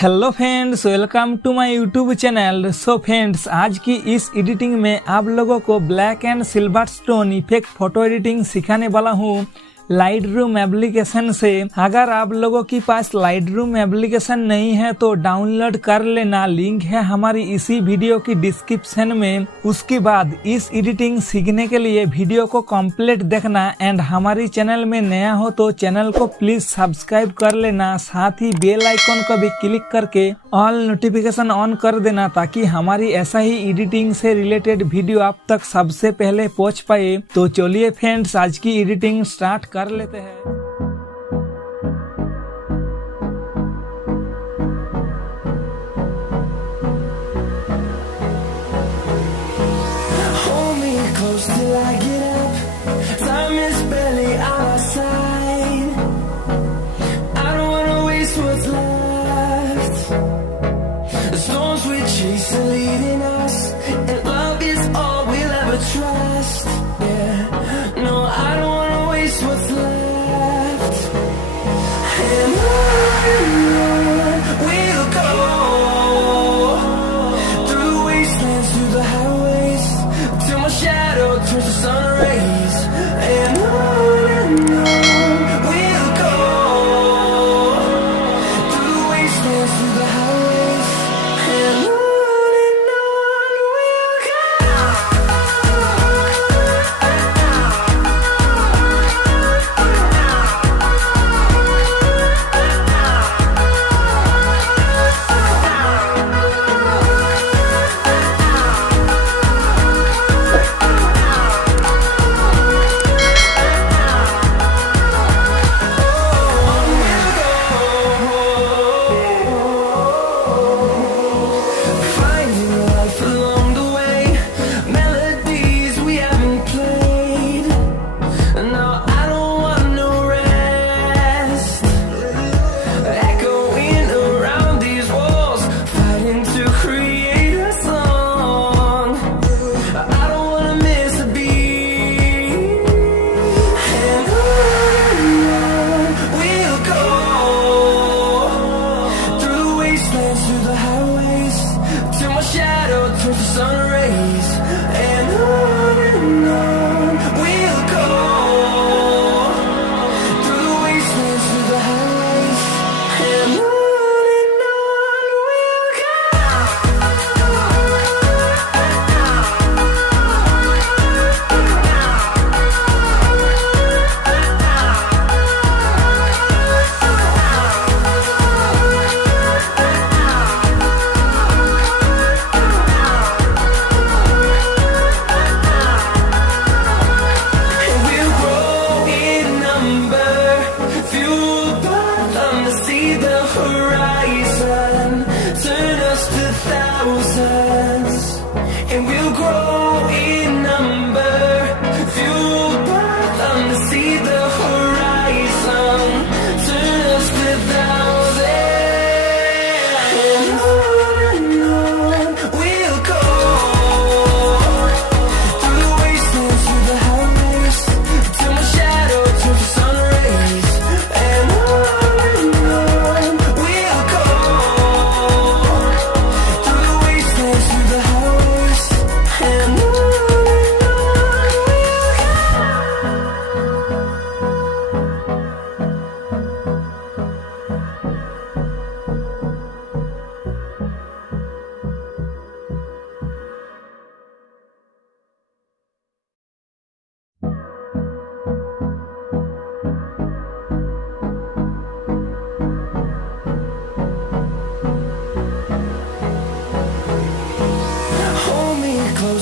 Hello friends, welcome to my YouTube channel. So friends, आज की इस एडिटिंग में आप लोगों को black and silver stone effect photo editing सिखाने वाला हूँ लाइटरूम एप्लीकेशन से। अगर आप लोगों के पास लाइटरूम एप्लीकेशन नहीं है तो डाउनलोड कर लेना, लिंक है हमारी इसी वीडियो की डिस्क्रिप्शन में। उसके बाद इस एडिटिंग सीखने के लिए वीडियो को कंप्लीट देखना एंड हमारी चैनल में नया हो तो चैनल को प्लीज सब्सक्राइब कर लेना, साथ ही बेल आइकन को भी क्लिक करके ऑल नोटिफिकेशन ऑन कर देना ताकि हमारी ऐसा ही एडिटिंग से रिलेटेड वीडियो आप तक सबसे पहले पहुंच पाए। तो चलिए फ्रेंड्स, आज की एडिटिंग स्टार्ट कर लेते हैं।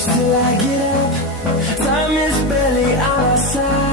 Till I get up, time is barely on our side.